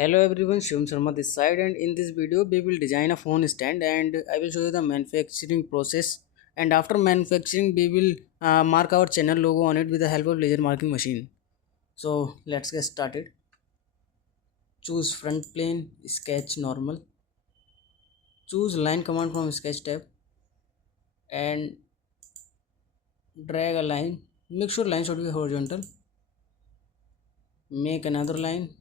Hello everyone, Shivam Sharma this side, and in this video we will design a phone stand and I will show you the manufacturing process, and after manufacturing we will mark our channel logo on it with the help of laser marking machine. So let's get started. Choose front plane, sketch normal. Choose line command from sketch tab and drag a line. Make sure line should be horizontal. Make another line.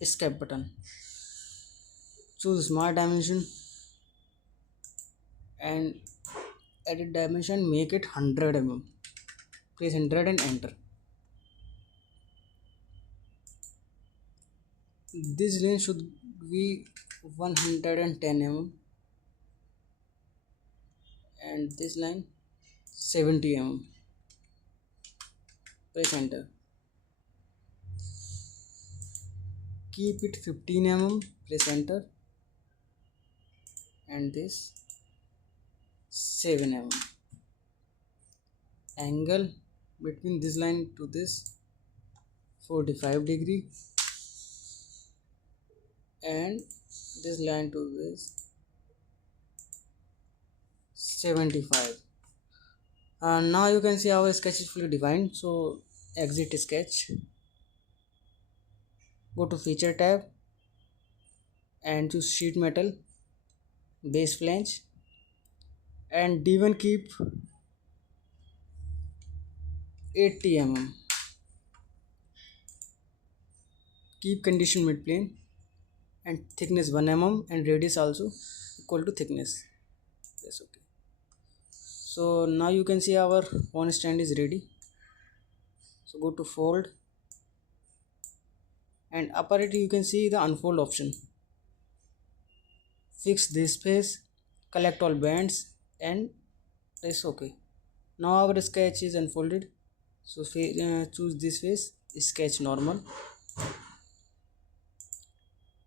Escape button. Choose smart dimension and edit dimension, make it 100 mm. Press 100 and enter. This range should be 110 mm and this line 70 mm. Press enter. Keep it 15 mm. Press enter. And this 7 mm. Angle between this line to this 45 degree and this line to this 75. Now you can see our sketch is fully defined. So exit sketch, go to feature tab and choose sheet metal, base flange, and D1 keep 80 mm. Keep condition midplane and thickness 1 mm and radius also equal to thickness. Yes, okay. So now you can see our phone stand is ready. So go to fold and upper it you can see the unfold option. Fix this face, collect all bands and press OK. Now our sketch is unfolded. So choose this face, sketch normal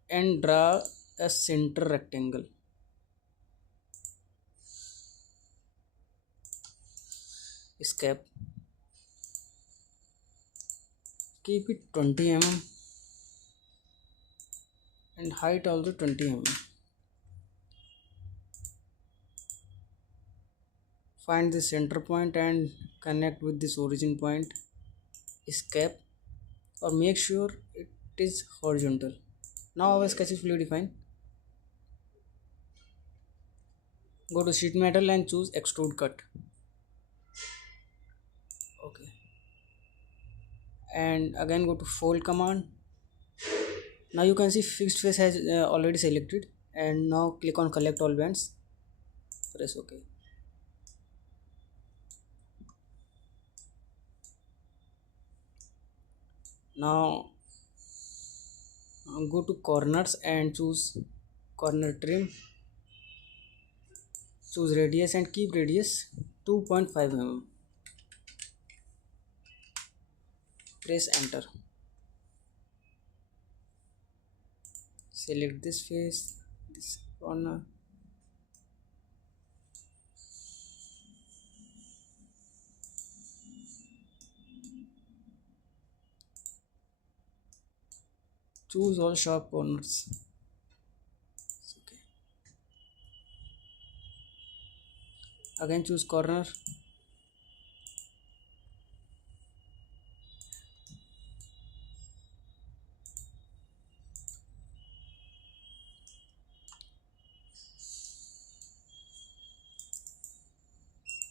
and draw a center rectangle. Escape. Keep it 20 mm and height also 20 mm. Find the center point and connect with this origin point. Escape or make sure it is horizontal. Now our sketch is fully defined. Go to sheet metal and choose extrude cut. Okay. And again go to fold command. Now you can see fixed face has already selected, and now click on collect all bands. Press OK. Now go to corners and choose corner trim. Choose radius and keep radius 2.5 mm. Press enter. Select this face, this corner. Choose all sharp corners. Okay. Again choose corner.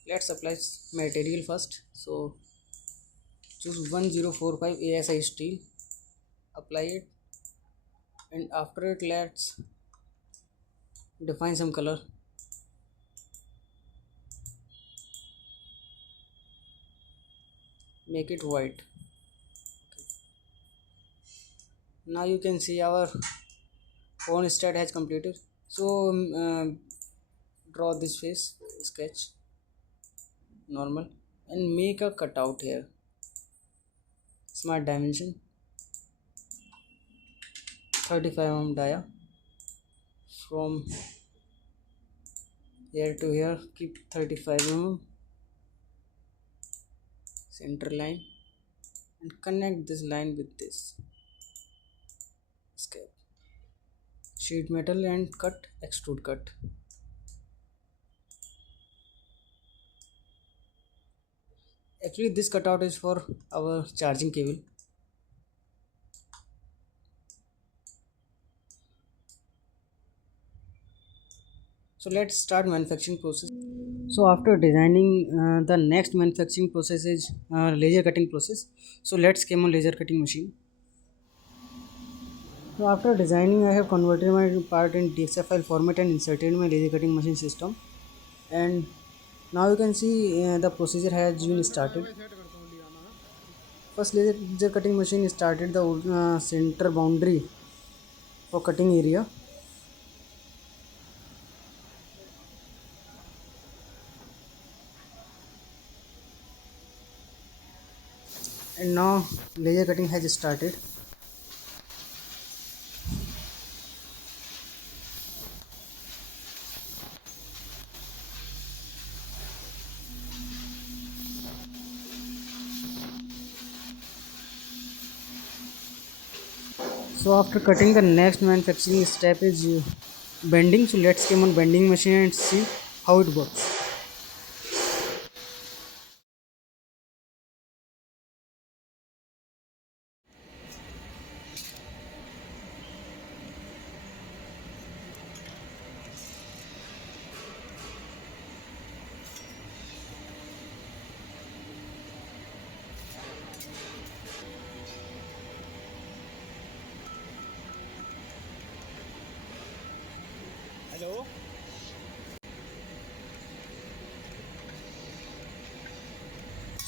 Let's apply material first. So choose 1045 ASI steel. Apply it, and after it let's define some color. Make it white. Now you can see our phone stat has completed. So draw this face, sketch normal, and make a cutout here. Smart dimension 35 mm dia. From here to here keep 35 mm. center line and connect this line with this escape sheet metal and cut extrude cut. Actually this cutout is for our charging cable. So let's start manufacturing process. So after designing, the next manufacturing process is laser cutting process. So let's come on laser cutting machine. So after designing, I have converted my part in DXF file format and inserted my laser cutting machine system. And now you can see the procedure has been started. First, laser cutting machine started the center boundary for cutting area. And now laser cutting has started. So after cutting, the next manufacturing step is bending. So let's come on bending machine and see how it works.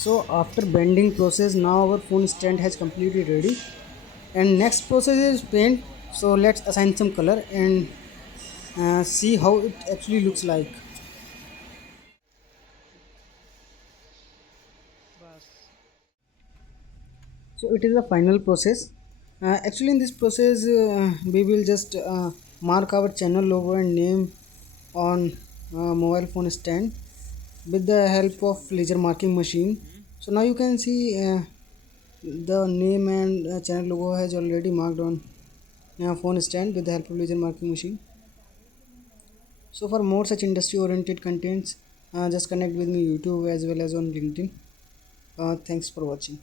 So after bending process, now our phone stand has completely ready. And next process is paint. So let's assign some color and see how it actually looks like. So it is the final process. Actually in this process, we will just mark our channel logo and name on mobile phone stand with the help of laser marking machine. So now you can see the name and channel logo has already marked on phone stand with the help of laser marking machine. So for more such industry oriented contents, just connect with me YouTube as well as on LinkedIn. Thanks for watching.